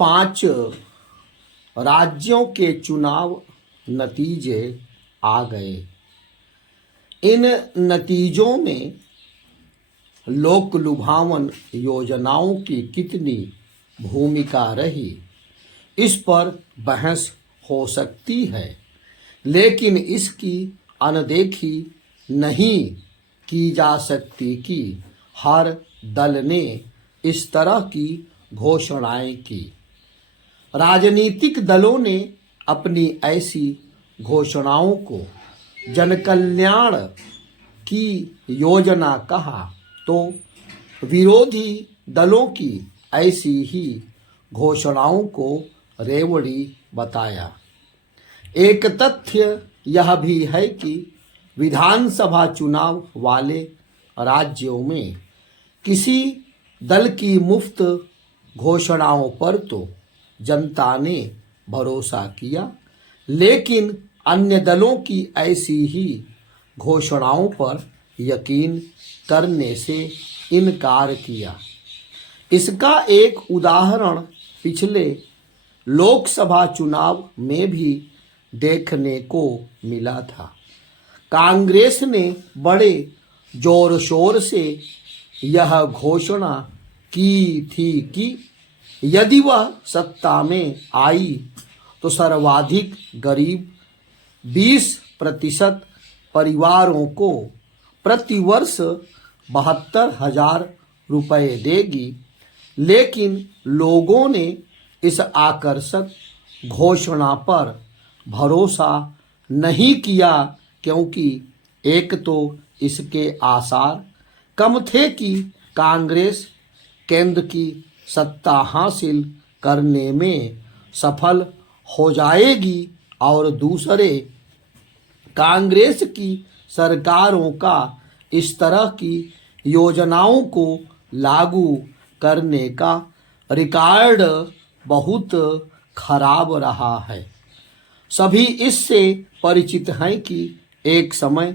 5 राज्यों के चुनाव नतीजे आ गए। इन नतीजों में लोक लुभावन योजनाओं की कितनी भूमिका रही, इस पर बहस हो सकती है, लेकिन इसकी अनदेखी नहीं की जा सकती कि हर दल ने इस तरह की घोषणाएं की। राजनीतिक दलों ने अपनी ऐसी घोषणाओं को जनकल्याण की योजना कहा, तो विरोधी दलों की ऐसी ही घोषणाओं को रेवड़ी बताया। एक तथ्य यह भी है कि विधानसभा चुनाव वाले राज्यों में किसी दल की मुफ्त घोषणाओं पर तो जनता ने भरोसा किया, लेकिन अन्य दलों की ऐसी ही घोषणाओं पर यकीन करने से इनकार किया। इसका एक उदाहरण पिछले लोकसभा चुनाव में भी देखने को मिला था। कांग्रेस ने बड़े जोर शोर से यह घोषणा की थी कि यदि वह सत्ता में आई तो सर्वाधिक गरीब 20% परिवारों को प्रतिवर्ष 72,000 रुपये देगी, लेकिन लोगों ने इस आकर्षक घोषणा पर भरोसा नहीं किया, क्योंकि एक तो इसके आसार कम थे कि कांग्रेस केंद्र की सत्ता हासिल करने में सफल हो जाएगी, और दूसरे कांग्रेस की सरकारों का इस तरह की योजनाओं को लागू करने का रिकॉर्ड बहुत खराब रहा है। सभी इससे परिचित हैं कि एक समय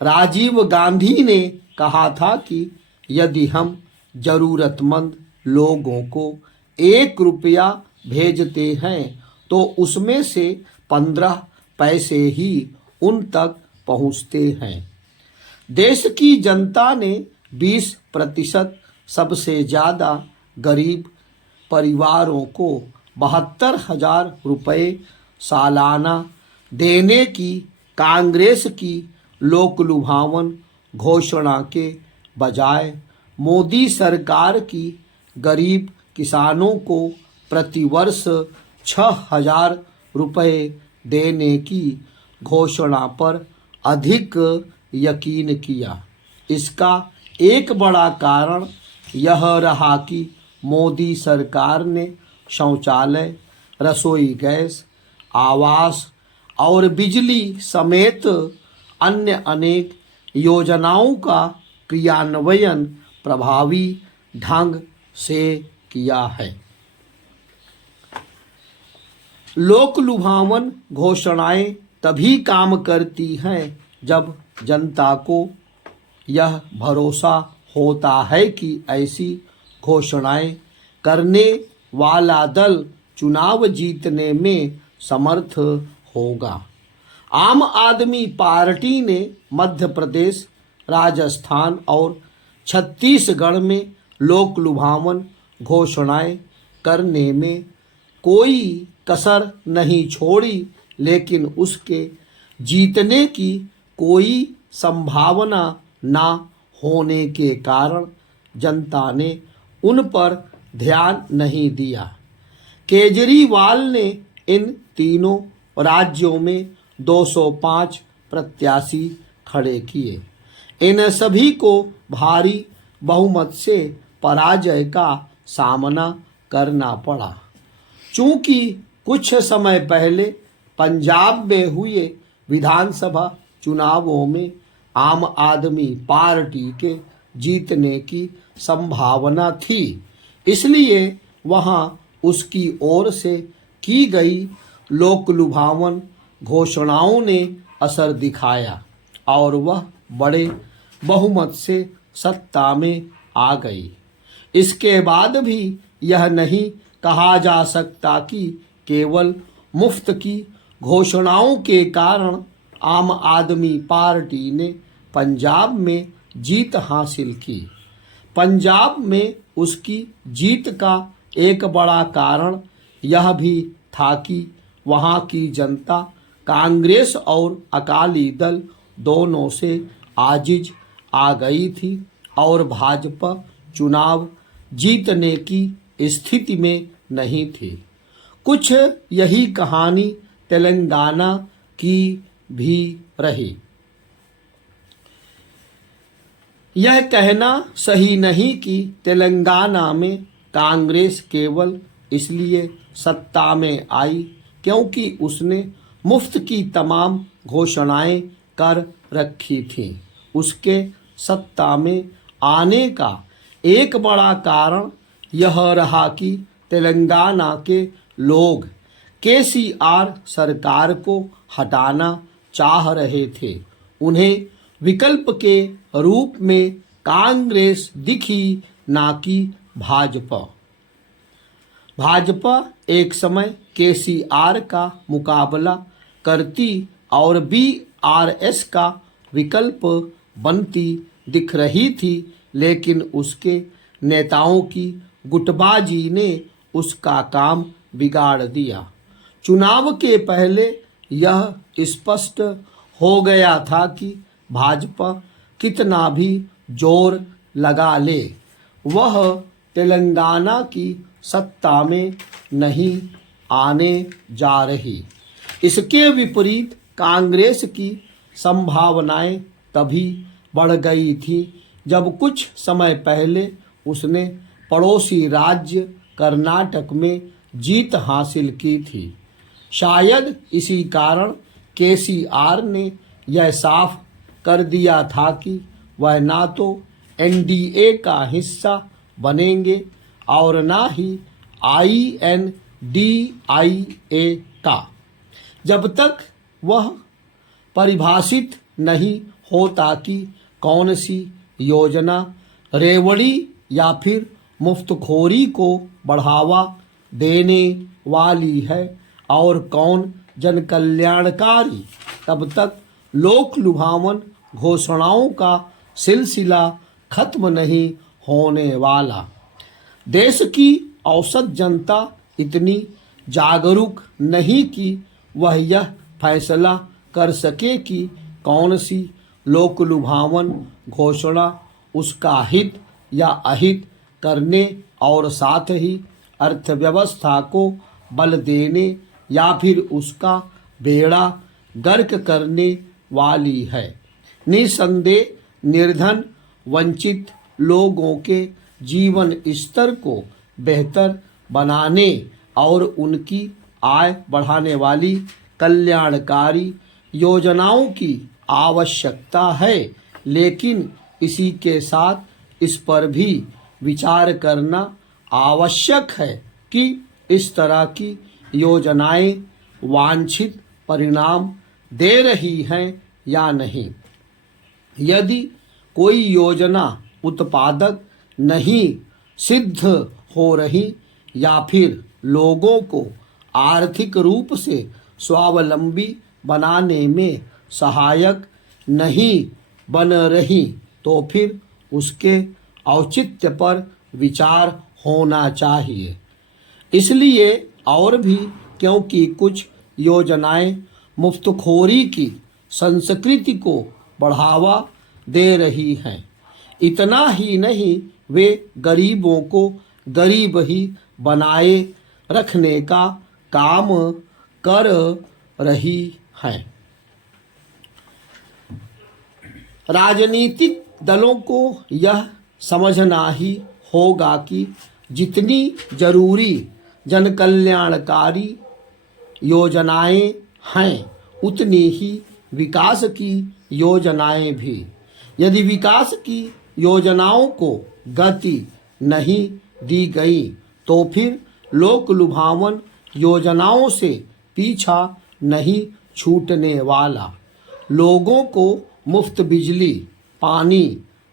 राजीव गांधी ने कहा था कि यदि हम जरूरतमंद लोगों को 1 रुपया भेजते हैं तो उसमें से 15 पैसे ही उन तक पहुंचते हैं। देश की जनता ने 20% सबसे ज़्यादा गरीब परिवारों को 72,000 रुपये सालाना देने की कांग्रेस की लोकलुभावन घोषणा के बजाय मोदी सरकार की गरीब किसानों को प्रतिवर्ष 6,000 रुपये देने की घोषणा पर अधिक यकीन किया। इसका एक बड़ा कारण यह रहा कि मोदी सरकार ने शौचालय, रसोई गैस, आवास और बिजली समेत अन्य अनेक योजनाओं का क्रियान्वयन प्रभावी ढंग से किया है। लोक लुभावन घोषणाएं तभी काम करती हैं जब जनता को यह भरोसा होता है कि ऐसी घोषणाएं करने वाला दल चुनाव जीतने में समर्थ होगा। आम आदमी पार्टी ने मध्य प्रदेश, राजस्थान और छत्तीसगढ़ में लोक लुभावन घोषणाएं करने में कोई कसर नहीं छोड़ी, लेकिन उसके जीतने की कोई संभावना ना होने के कारण जनता ने उन पर ध्यान नहीं दिया। केजरीवाल ने इन तीनों राज्यों में 205 प्रत्याशी खड़े किए। इन सभी को भारी बहुमत से पराजय का सामना करना पड़ा। चूंकि कुछ समय पहले पंजाब में हुए विधानसभा चुनावों में आम आदमी पार्टी के जीतने की संभावना थी, इसलिए वहां उसकी ओर से की गई लोक लुभावन घोषणाओं ने असर दिखाया और वह बड़े बहुमत से सत्ता में आ गई। इसके बाद भी यह नहीं कहा जा सकता कि केवल मुफ्त की घोषणाओं के कारण आम आदमी पार्टी ने पंजाब में जीत हासिल की। पंजाब में उसकी जीत का एक बड़ा कारण यह भी था कि वहाँ की जनता कांग्रेस और अकाली दल दोनों से आजिज आ गई थी और भाजपा चुनाव जीतने की स्थिति में नहीं थी। कुछ यही कहानी तेलंगाना की भी रही। यह कहना सही नहीं कि तेलंगाना में कांग्रेस केवल इसलिए सत्ता में आई क्योंकि उसने मुफ्त की तमाम घोषणाएं कर रखी थीं। उसके सत्ता में आने का एक बड़ा कारण यह रहा कि तेलंगाना के लोग केसीआर सरकार को हटाना चाह रहे थे। उन्हें विकल्प के रूप में कांग्रेस दिखी, ना कि भाजपा। भाजपा एक समय केसीआर का मुकाबला करती और बीआरएस का विकल्प बनती दिख रही थी, लेकिन उसके नेताओं की गुटबाजी ने उसका काम बिगाड़ दिया। चुनाव के पहले यह स्पष्ट हो गया था कि भाजपा कितना भी जोर लगा ले, वह तेलंगाना की सत्ता में नहीं आने जा रही। इसके विपरीत कांग्रेस की संभावनाएं तभी बढ़ गई थी जब कुछ समय पहले उसने पड़ोसी राज्य कर्नाटक में जीत हासिल की थी। शायद इसी कारण केसीआर ने यह साफ कर दिया था कि वह ना तो एनडीए का हिस्सा बनेंगे और ना ही आईएनडीआईए का, जब तक वह परिभाषित नहीं होता कि कौन सी योजना रेवड़ी या फिर मुफ्तखोरी को बढ़ावा देने वाली है और कौन जनकल्याणकारी। तब तक लोक लुभावन घोषणाओं का सिलसिला खत्म नहीं होने वाला। देश की औसत जनता इतनी जागरूक नहीं कि वह यह फैसला कर सके कि कौन सी लोक लुभावन घोषणा उसका हित या अहित करने और साथ ही अर्थव्यवस्था को बल देने या फिर उसका बेड़ा गर्क करने वाली है। निसंदेह निर्धन वंचित लोगों के जीवन स्तर को बेहतर बनाने और उनकी आय बढ़ाने वाली कल्याणकारी योजनाओं की आवश्यकता है, लेकिन इसी के साथ इस पर भी विचार करना आवश्यक है कि इस तरह की योजनाएं वांछित परिणाम दे रही हैं या नहीं। यदि कोई योजना उत्पादक नहीं सिद्ध हो रही या फिर लोगों को आर्थिक रूप से स्वावलंबी बनाने में सहायक नहीं बन रही, तो फिर उसके औचित्य पर विचार होना चाहिए। इसलिए और भी क्योंकि कुछ योजनाएं मुफ्तखोरी की संस्कृति को बढ़ावा दे रही हैं। इतना ही नहीं, वे गरीबों को गरीब ही बनाए रखने का काम कर रही हैं। राजनीतिक दलों को यह समझना ही होगा कि जितनी जरूरी जनकल्याणकारी योजनाएं हैं, उतनी ही विकास की योजनाएं भी। यदि विकास की योजनाओं को गति नहीं दी गई, तो फिर लोक लुभावन योजनाओं से पीछा नहीं छूटने वाला। लोगों को मुफ्त बिजली, पानी,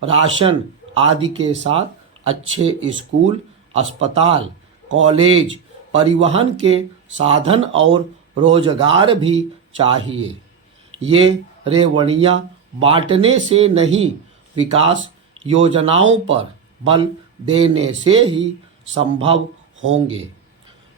राशन आदि के साथ अच्छे स्कूल, अस्पताल, कॉलेज परिवहन के साधन और रोजगार भी चाहिए। ये रेवड़ियाँ बांटने से नहीं, विकास योजनाओं पर बल देने से ही संभव होंगे।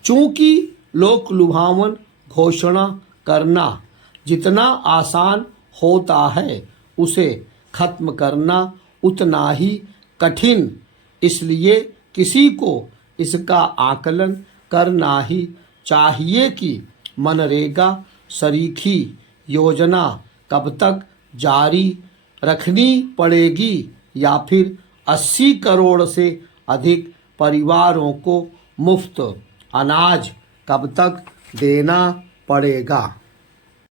चूंकि लोक लुभावन घोषणा करना जितना आसान होता है, उसे खत्म करना उतना ही कठिन। इसलिए किसी को इसका आकलन करना ही चाहिए कि मनरेगा सरीखी योजना कब तक जारी रखनी पड़ेगी या फिर 80 करोड़ से अधिक परिवारों को मुफ्त अनाज कब तक देना पड़ेगा।